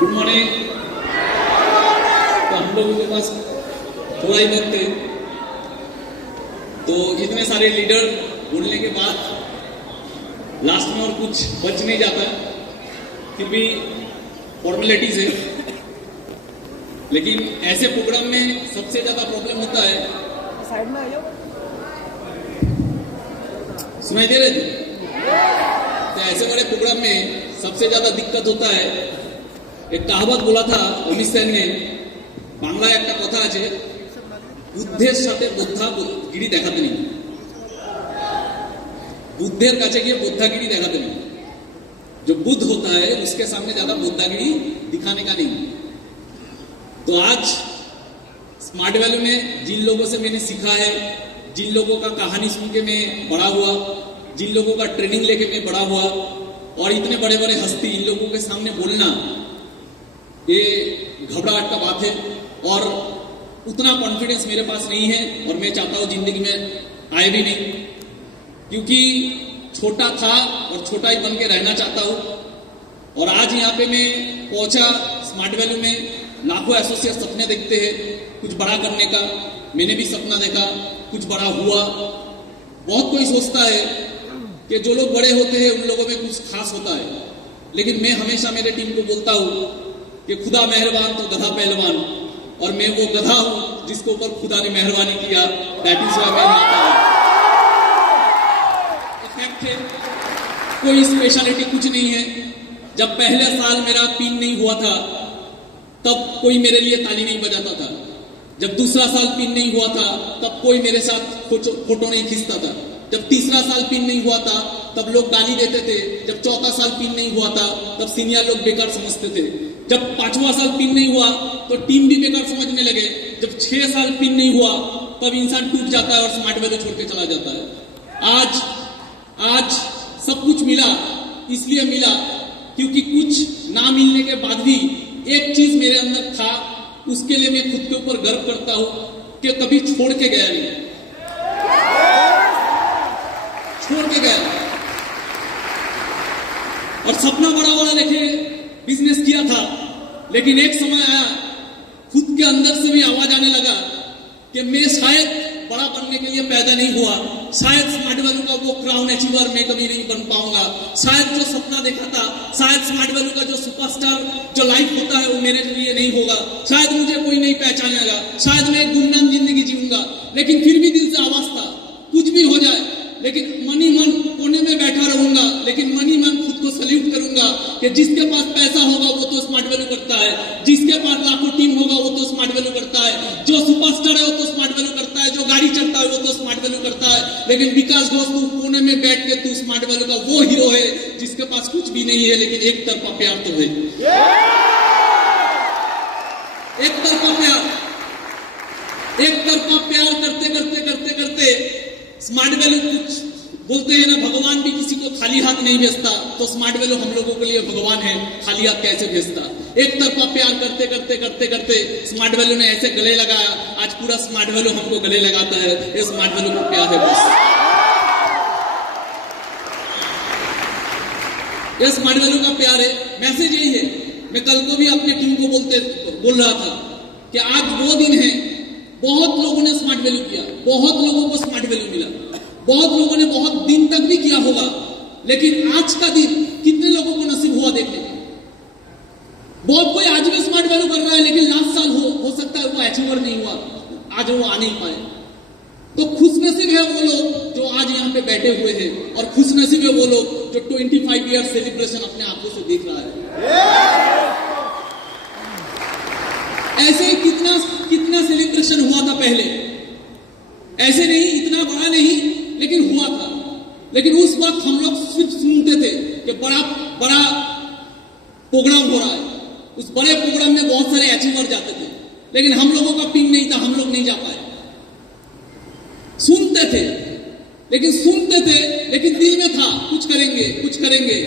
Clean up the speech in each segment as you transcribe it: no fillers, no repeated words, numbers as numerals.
Good morning. तो हम लोगों के पास थोड़ा ही वक्त है, तो इतने सारे लीडर बोलने के बाद लास्ट में और कुछ बच नहीं जाता, फिर भी फॉर्मेलिटीज है। लेकिन ऐसे प्रोग्राम में सबसे ज्यादा प्रॉब्लम होता है, साइड में आइए, सुनाई दे रहे थे? तो ऐसे बड़े प्रोग्राम में सबसे ज्यादा दिक्कत होता है। एक कहावत बोला था अमित सेन ने, बांग्ला एक कथा আছে, বুদ্ধের সাথে বোদ্ধাগিরি দেখাতে নেই, बुद्धेर काছে गए बोद्धागिरी दिखाते नहीं। जो बुद्ध होता है उसके सामने ज्यादा बोद्धागिरी दिखाने का नहीं। तो आज स्मार्ट वैल्यू में जिन लोगों से मैंने सीखा है, जिन लोगों का कहानी सुन के मैं बड़ा हुआ, जिन लोगों का ट्रेनिंग लेके मैं बड़ा हुआ, और इतने बड़े बड़े हस्ती इन लोगों के सामने बोलना ये घबराहट का बात है, और उतना कॉन्फिडेंस मेरे पास नहीं है, और मैं चाहता हूं जिंदगी में आए भी नहीं, क्योंकि छोटा था और छोटा ही बन के रहना चाहता हूं। और आज यहाँ पे मैं पहुंचा स्मार्ट वैल्यू में। लाखों एसोसिएट सपने देखते हैं कुछ बड़ा करने का, मैंने भी सपना देखा, कुछ बड़ा हुआ। बहुत कोई सोचता है कि जो लोग बड़े होते हैं उन लोगों में कुछ खास होता है, लेकिन मैं हमेशा मेरे टीम को बोलता हूं कि खुदा मेहरबान तो गधा पहलवान, और मैं वो गधा हूं जिसके ऊपर खुदा ने मेहरबानी किया। दैट इज व्हाई मैं यहाँ पर हूं। कोई स्पेशलिटी कुछ नहीं है। जब पहले साल मेरा पिन नहीं हुआ था तब कोई मेरे लिए ताली नहीं बजाता था। जब दूसरा साल पिन नहीं हुआ था तब कोई मेरे साथ फोटो नहीं खींचता था। जब तीसरा साल पिन नहीं हुआ था तब लोग गाली देते थे। जब चौथा साल पिन नहीं हुआ था तब सीनियर लोग बेकार समझते थे। जब पांचवा साल पिन नहीं हुआ तो टीम भी बेकार समझने लगे। जब 6 साल पिन नहीं हुआ तब इंसान टूट जाता है और स्मार्ट वैल्यू छोड़ के चला जाता है। आज सब कुछ मिला, इसलिए मिला क्योंकि कुछ ना मिलने के बाद भी एक चीज मेरे अंदर था, उसके लिए मैं खुद के ऊपर गर्व करता हूं कि कभी छोड़ के गया नहीं, छोड़ के गया। और सपना बड़ा बड़ा देखे बिजनेस किया था, लेकिन एक समय आया खुद के अंदर से भी आवाज आने लगा कि मैं शायद बड़ा बनने के लिए पैदा नहीं हुआ, शायद स्मार्ट वैल्यू का वो क्राउन अचीवर मैं कभी नहीं बन पाऊंगा, शायद जो सपना देखा था, शायद स्मार्ट वैल्यू का जो सुपरस्टार जो लाइफ होता है वो मेरे लिए नहीं होगा, शायद मुझे कोई नहीं पहचानेगा, शायद मैं एक गुमनाम जिंदगी जीऊंगा। लेकिन फिर भी दिल से आवाज था कुछ भी हो जाए, लेकिन मनी मन कोने में बैठा रहूंगा, लेकिन मनी मन खुद को सल्यूट करूंगा कि जिसके पास पैसा होगा वो तो स्मार्ट वैल्यू करता है, जिसके पास लाखों टीम होगा वो तो स्मार्ट वैल्यू करता है, जो सुपरस्टार है वो तो स्मार्ट वैल्यू करता है, जो गाड़ी चढ़ता है वो तो स्मार्ट वैल्यू करता है। लेकिन विकास घोष तू कोने में बैठ के तू स्मार्ट वैल्यू का वो हीरो है जिसके पास कुछ भी नहीं है, लेकिन एक तरफा प्यार तो है। एक तरफा प्यार, एक तरफा प्यार करते करते करते करते स्मार्ट वैल्यू कुछ बोलते हैं ना, भगवान भी किसी को खाली हाथ नहीं भेजता, तो स्मार्ट वैल्यू हम लोगों के लिए भगवान है, खाली हाथ कैसे भेजता। एक तरफा प्यार करते करते करते करते स्मार्ट वैल्यू ने ऐसे गले लगाया, आज पूरा स्मार्ट वैल्यू हमको गले लगाता है। ये स्मार्ट वैल्यू को प्यार है बस, ये स्मार्ट वैल्यू का प्यार है। मैसेज यही है। मैं कल को भी अपने टीम को बोल रहा था कि आज वो दिन है, बहुत लोगों ने स्मार्ट वैल्यू किया, बहुत लोगों को स्मार्ट वैल्यू मिला, बहुत लोगों ने बहुत दिन तक भी किया होगा, लेकिन आज का दिन कितने लोगों को नसीब हुआ देखने का। बहुत कोई आज भी स्मार्ट वैल्यू कर रहा है, लेकिन लास्ट साल हो सकता है वो अचीवर नहीं हुआ, आज वो आ नहीं पाए। तो खुशनसीब है वो लोग जो आज यहाँ पे बैठे हुए हैं, और खुशनसीब है वो लोग जो 25 ईयर सेलिब्रेशन अपने आंखों से देख रहा है। ऐसे कितना सेलिब्रेशन हुआ था पहले, ऐसे नहीं, इतना बड़ा नहीं, लेकिन हुआ था। लेकिन उस वक्त हम लोग सिर्फ सुनते थे कि बड़ा प्रोग्राम हो रहा है, उस बड़े प्रोग्राम में बहुत सारे अचीवर जाते थे, लेकिन हम लोगों का पिन नहीं था, हम लोग नहीं जा पाए। सुनते थे, लेकिन दिल में था कुछ करेंगे कुछ करेंगे,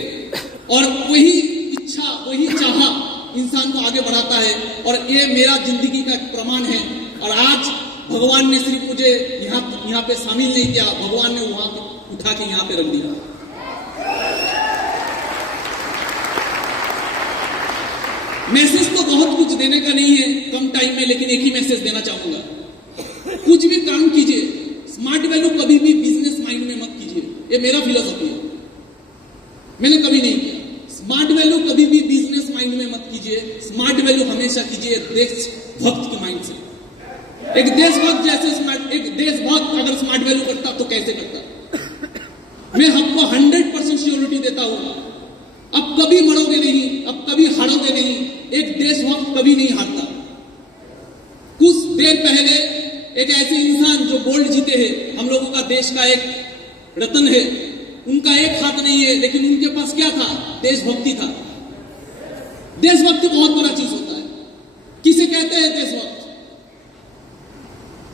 और वही इच्छा वही चाहा इंसान को आगे बढ़ाता है। और ये मेरा जिंदगी का प्रमाण है। और आज भगवान ने सिर्फ मुझे यहाँ पे शामिल नहीं किया, भगवान ने वहां उठा के यहाँ पे रख दिया। मैसेज तो बहुत कुछ देने का नहीं है कम टाइम में, लेकिन एक ही मैसेज देना चाहूंगा। कुछ भी काम कीजिए, स्मार्ट वैल्यू कभी भी बिजनेस माइंड में मत कीजिए। ये मेरा फिलोसॉफी है, मैंने कभी नहीं किया। स्मार्ट वैल्यू कभी भी बिजनेस माइंड में मत कीजिए। स्मार्ट वैल्यू हमेशा कीजिए देशभक्त के माइंड से। एक देशभक्त एक देशभक्त अगर स्मार्ट वैल्यू करता तो कैसे करता? मैं आपको 100% श्योरिटी देता हूं, अब कभी मरोगे नहीं, अब कभी हारोगे नहीं। एक देशभक्त कभी नहीं हारता। कुछ देर पहले एक ऐसे इंसान जो गोल्ड जीते हैं, हम लोगों का देश का एक रत्न है, उनका एक हाथ नहीं है, लेकिन उनके पास क्या था? देशभक्ति था। देशभक्ति बहुत बड़ा चीज होता है। किसे कहते हैं देशभक्त?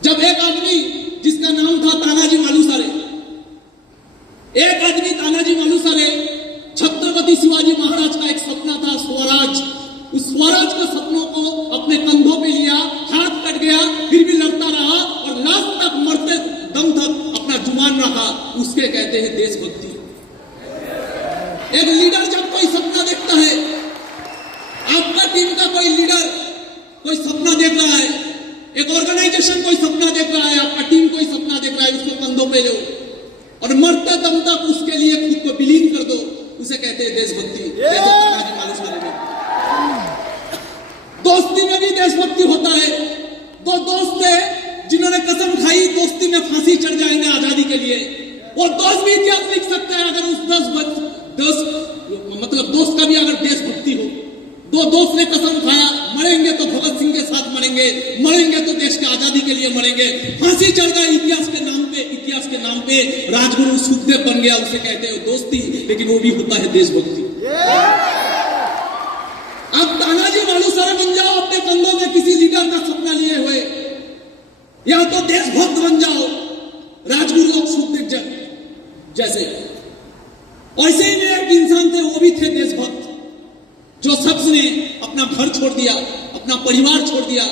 जब एक आदमी जिसका नाम था तानाजी मालुसरे, एक आदमी तानाजी मालुसरे, छत्रपति शिवाजी महाराज का एक सपना था स्वराज। उस स्वराज के सपनों को अपने कंधों पे लिया, हाथ कट गया, फिर भी लड़ता रहा और लास्ट तक मरते दम तक अपना जुबान रहा। उसके कहते हैं देशभक्ति। एक लीडर जब कोई सपना देखता है, आपका टीम का कोई लीडर कोई सपना देख रहा है, एक ऑर्गेनाइजेशन कोई सपना देख रहा है, आपका टीम कोई सपना देख रहा है, उसको कंधों पे लो और मरते दम तक उसके लिए खुद को विलीन कर दो, उसे कहते हैं देशभक्ति। तानाजी मालुसरे में दोस्ती में भी देशभक्ति होता है। दो दोस्त थे जिन्होंने कसम खाई दोस्ती में फांसी चढ़ जाएंगे आजादी के लिए। वो दोस्त भी इतिहास लिख सकते हैं अगर उस दोस्त का भी अगर देशभक्ति हो। दो दोस्त ने कसम खाया, मरेंगे तो भगत सिंह के साथ मरेंगे, मरेंगे तो देश की आजादी के लिए मरेंगे। फांसी चढ़ गई इतिहास के नाम पे राजगुरु सुखदेव बन गया। उसे कहते हैं दोस्ती, लेकिन वो भी होता है देशभक्ति। अब तानाजी मालुसरे बन जाओ अपने कंधों में किसी लीडर का सपना लिए हुए, या तो देशभक्त बन जाओ राजगुरु सुखदेव जैसे। ऐसे ही में एक इंसान थे, वो भी थे देशभक्त, जो शख्स ने अपना घर छोड़ दिया, अपना परिवार छोड़ दिया,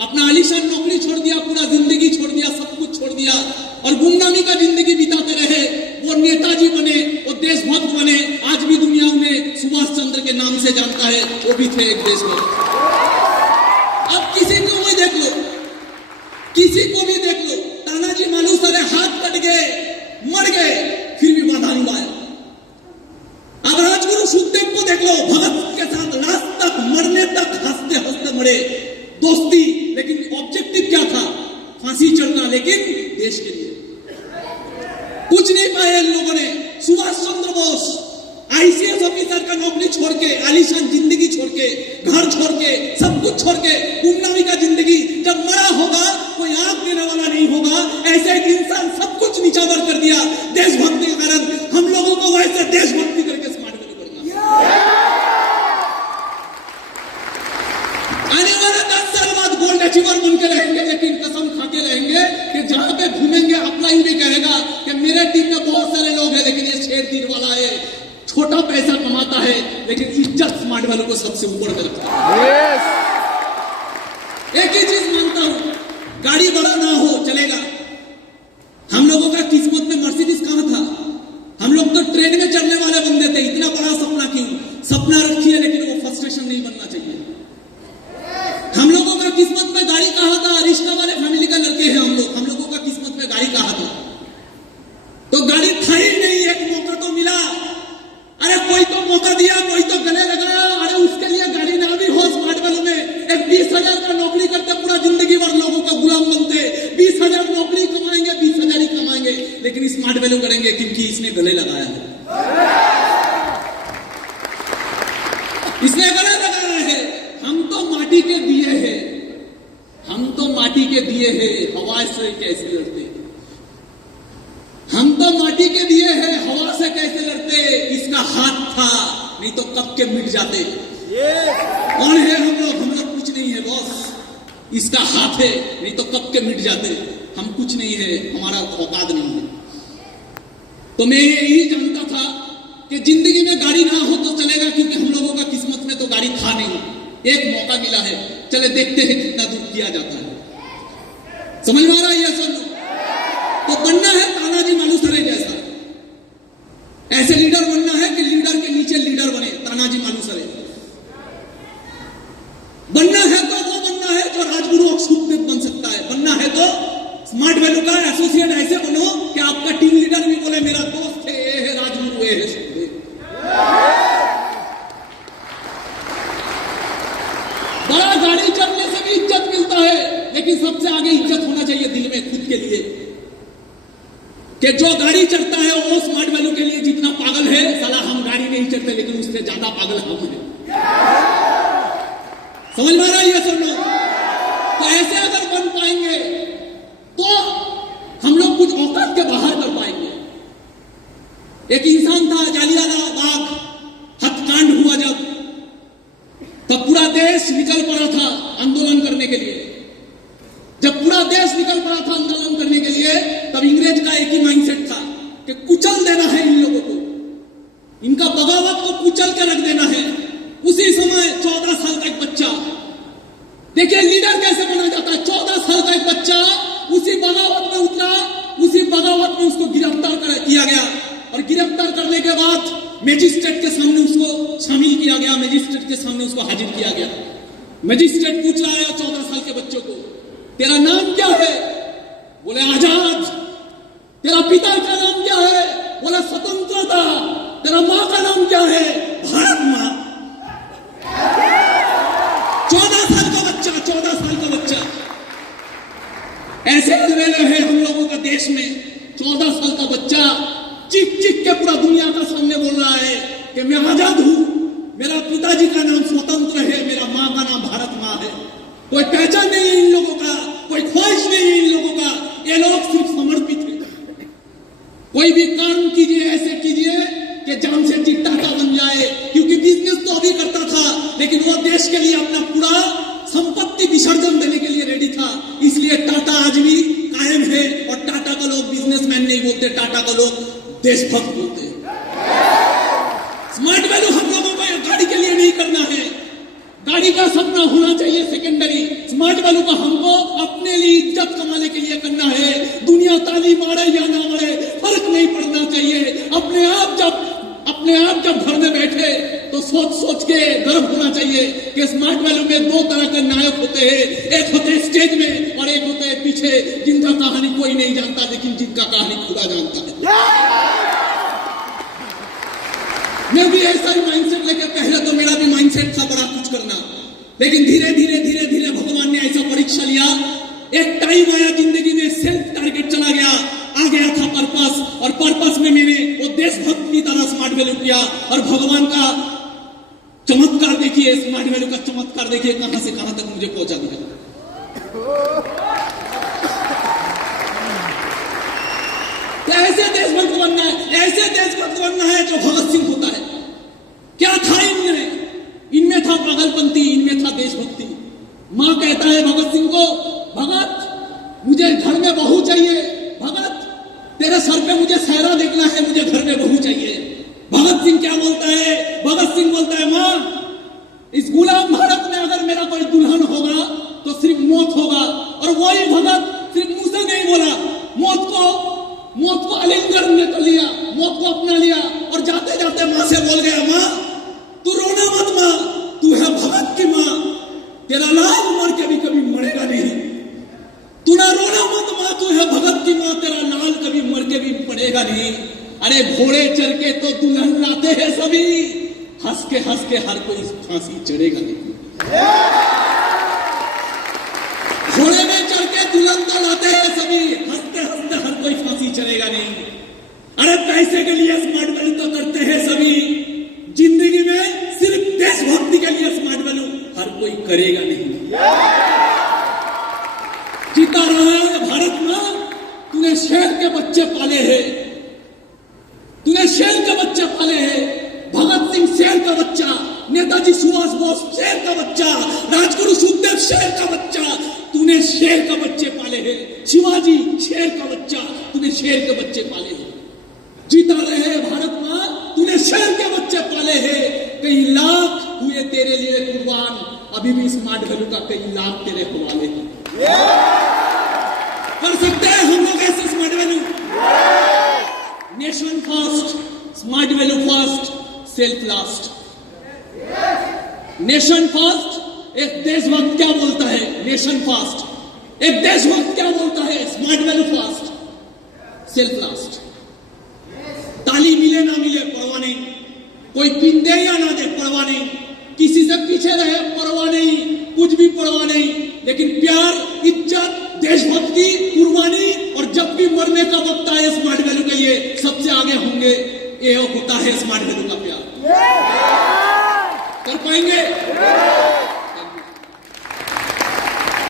अपना आलीशान नौकरी छोड़ दिया, पूरा जिंदगी छोड़ दिया, सब कुछ छोड़ दिया और गुमनामी का जिंदगी बिताते रहे। वो नेताजी बने, वो देशभक्त बने। आज भी दुनिया उन्हें सुभाष चंद्र के नाम से जानता है। वो भी थे एक देशभक्त। अब किसी को भी देख लो, किसी को भी देख लो, तानाजी मालुसरे हाथ कट गए, मर गए, फिर भी बाधा निभाया। अब राजगुरु सुखदेव को देख लो, भगत के साथ लास्ट तक मरने तक हंसते हंसते मरे। दोस्ती, लेकिन ऑब्जेक्टिव क्या था? फांसी चढ़ना, लेकिन देश के लिए। कुछ नहीं पाए इन लोगों ने। सुभाष चंद्र बोस आईसीएस ऑफिसर का नौकरी छोड़ के, आलीशान जिंदगी छोड़ के, घर छोड़ के, सब कुछ छोड़ के, गुमनामी का जिंदगी, जब मरा होगा कोई आंख देने वाला नहीं होगा। ऐसे एक इंसान सब कुछ नीचावर कर दिया देशभक्ति के कारण। हम लोगों को वैसे देशभक्ति करके स्मार्ट वैल्यू करना। आने वाले 10 साल बाद गोल्ड अचीवर बन के रहेंगे, लेकिन कसम खा के रहेंगे कि जहां पे घूमेंगे अपना ही भी कहेगा कि मेरे टीम में बहुत सारे लोग हैं, लेकिन ये शेर तीर वाला है, छोटा पैसा कमाता है, लेकिन इज्जत स्मार्ट वैल्यू को सबसे ऊपर में रखता है। एक ही चीज मानता हूं, गाड़ी बड़ा ना हो चलेगा। हम लोगों का किस्मत में मर्सिडीज कहां था? हम लोग तो ट्रेन में चढ़ने वाले बंदे थे। इतना बड़ा सपना क्यों? सपना रखिए, लेकिन वो फ्रस्ट्रेशन नहीं बनना चाहिए। हम लोगों का किस्मत में गाड़ी कहां था? रिश्ता वाले फैमिली का लड़के हैं हम लोगों का किस्मत में गाड़ी कहां था? तो गाड़ी था ही नहीं। एक मौका तो मिला, अरे कोई तो मौका दिया, कोई तो गले लगाया। अरे उसके लिए गाड़ी ना भी हो स्मार्ट वैल्यू में, एक 20,000 का नौकरी करते पूरा जिंदगी भर लोगों का गुलाम बनते। 20,000 नौकरी कमाएंगे, 20,000 ही कमाएंगे, लेकिन स्मार्ट वैल्यू करेंगे क्योंकि इसने गले लगाया है, इसने गले लगाया है। हम तो माटी के दिए हैं, हम तो माटी के दिए हैं, हवा से कैसे लड़ते? हम तो माटी के दिए हैं, हवा से कैसे लड़ते? इसका हाथ था, नहीं तो कब के मिट जाते। कौन है हम लोग कुछ नहीं है बॉस। इसका हाथ है, नहीं तो कब के मिट जाते। हम कुछ नहीं है, हमारा औकात नहीं है। तो मैं यही जानता था कि जिंदगी में गाड़ी ना हो तो चलेगा, क्योंकि हम लोगों का किस्मत में तो गाड़ी था नहीं। एक मौका मिला है, चले देखते हैं कितना दूर किया जाता है। समझ में आ रहा है ये सब? तो बनना है तानाजी मालुसरे जैसा, ऐसे लीडर बनना है कि लीडर के नीचे लीडर बने। तानाजी मालुसरे देह शुद्धे। बड़ा गाड़ी चलने से भी इज्जत मिलता है, लेकिन सबसे आगे इज्जत होना चाहिए दिल में खुद के लिए, कि जो गाड़ी चढ़ता है वो स्मार्ट वैल्यू के लिए जितना पागल है, साला हम गाड़ी नहीं चढ़ते लेकिन उससे ज्यादा पागल हम हैं। समझ में आ रहा है ये सब लोग? तो ऐसे अगर बन पाएंगे तो हम लोग कुछ औकात के बाहर कर पाएंगे। एक इंसान था, जालियांवाला बाग हत्याकांड हुआ तब पूरा देश निकल पड़ा था आंदोलन करने के लिए। जब पूरा देश निकल पड़ा था आंदोलन करने के लिए, तब अंग्रेज का एक ही माइंडसेट था कि कुचल देना है इन लोगों को, इनका बगावत को कुचल के रख देना है। उसी समय 14 साल का एक बच्चा, देखिए लीडर कैसे बना जाता है। 14 साल का एक बच्चा उसी बगावत में उतरा, उसी बगावत में उसको गिरफ्तार किया गया और गिरफ्तार करने के बाद मजिस्ट्रेट के सामने उसको शामिल किया गया, मजिस्ट्रेट के सामने उसको हाजिर किया गया। मजिस्ट्रेट पूछ रहा है 14 साल के बच्चों को, तेरा नाम क्या है? बोले आजाद। तेरा पिता का नाम क्या है? बोला स्वतंत्रता। तेरा माँ का नाम क्या है? भारत माँ। 14 साल का बच्चा, 14 साल का बच्चा। ऐसे अलवेले है हम लोगों का देश में। 14 साल का बच्चा चीख चीख के पूरा दुनिया का सामने बोल रहा है कि मैं आजाद हूं, मेरा पिताजी का नाम स्वतंत्र है, मेरा माँ का नाम भारत माँ है। कोई पहचान नहीं है इन लोगों का, कोई ख्वाहिश नहीं है इन लोगों का। ये लोग सिर्फ समर्पित है। कोई भी काम कीजिए, ऐसे कीजिए कि जान से जी टाटा बन जाए, क्योंकि बिजनेस तो अभी करता था लेकिन वो देश के लिए अपना पूरा संपत्ति विसर्जन देने के लिए रेडी था। इसलिए टाटा आज भी कायम है। और टाटा का लोग बिजनेसमैन नहीं बोलते, टाटा का लोग देशभक्त बोलते हैं। स्मार्ट वैल्यू हम लोगों को गाड़ी के लिए नहीं करना है, गाड़ी का सपना होना चाहिए सेकेंडरी। स्मार्ट वैल्यू का हमको अपने लिए इज्जत कमाने के लिए करना है। दुनिया ताली मारे या ना मारे फर्क नहीं पड़ना चाहिए। अपने आप जब घर में बैठे तो सोच के गर्व होना चाहिए कि स्मार्ट वैल्यू में 2 तरह के नायक होते हैं। एक होते हैं स्टेज में और एक होते हैं पीछे, जिनका कहानी कोई नहीं जानता लेकिन जिनका कहानी खुदा जानता है। मैं भी ऐसा ही माइंडसेट लेके, पहले तो मेरा भी माइंडसेट था बड़ा कुछ करना, लेकिन धीरे धीरे भगवान ने ऐसा परीक्षा लिया। एक टाइम आया जिंदगी में, सेल्फ टारगेट चला गया, आ गया था पर्पस, और पर्पस में मैंने वो देशभक्त की तरह स्मार्ट वैल्यू किया। और भगवान का चमत्कार देखिए, स्मार्ट वैल्यू का चमत्कार देखिए, कहां से कहां तक मुझे पहुंचा दिया। तो ऐसे देशभक्त बनना है, ऐसे देशभक्त बनना है जो भगत सिंह होता है। क्या था इनमें था पागलपंती, इनमें था देशभक्ति। मां कहता है भगत सिंह को, भगत मुझे घर में बहू चाहिए, भगत तेरे सर पे मुझे सहरा देखना है, मुझे घर में बहू चाहिए। भगत सिंह क्या बोलता है? भगत सिंह बोलता है, मां इस गुलाम भारत में अगर मेरा कोई दुल्हन होगा तो सिर्फ मौत होगा। और वही भगत सिर्फ मुंह से नहीं बोला, मौत को आलिंगन में तो लिया, मौत को अपना लिया और जाते जाते मां से बोल गया, मां तू रोना मत, मां तू है भगत की मां, तेरा लाल मर के भी कभी मरेगा नहीं। तू ना रोना मत मां, तू है भगत की मां, तेरा लाल कभी मर के भी पड़ेगा नहीं। अरे घोड़े चढ़ के तो दुल्हन लाते हैं सभी, हंस के हर कोई फांसी चढ़ेगा नहीं। घोड़े में चढ़ के दुल्हन तो लाते हैं सभी, हंसते हर कोई फांसी चढ़ेगा नहीं। अरे पैसे के लिए स्मार्ट वैल्यू तो करते हैं सभी, जिंदगी में सिर्फ देशभक्ति के लिए स्मार्ट वैल्यू हर कोई करेगा नहीं। जीता रहा है भारत मां, तूने शेर के बच्चे पाले हैं, तूने शेर के बच्चे पाले हैं। भगत सिंह शेर का बच्चा, नेताजी सुभाष बोस शेर का बच्चा, राजगुरु सुखदेव शेर का बच्चा, तूने शेर का बच्चे पाले हैं। शिवाजी शेर का बच्चा, तूने शेर के बच्चे पाले हैं। जीता रहे भारत मां, तूने शेर के बच्चे पाले हैं। कई लाख हुए तेरे लिए कुर्बान, अभी भी स्मार्ट वैल्यू का कई लाख तेरे हवाले हैं। कर सकते हैं हम लोग ऐसे smart value. Nation first, smart value first, self last. Nation first, एक देशभक्त क्या बोलता है? Nation first. एक देशभक्त क्या बोलता है? Smart value first, self last. ताली मिले ना मिले परवाह नहीं, कोई पिंदे या ना दे परवाह नहीं, किसी से पीछे रहे परवाह नहीं, कुछ भी परवाह नहीं, लेकिन प्यार, इज्जत, देशभक्ति, कुर्बानी और जब भी मरने का वक्त आए स्मार्ट वैल्यू के लिए सबसे आगे होंगे। ये होता है स्मार्ट वैल्यू का प्यार। कर पाएंगे?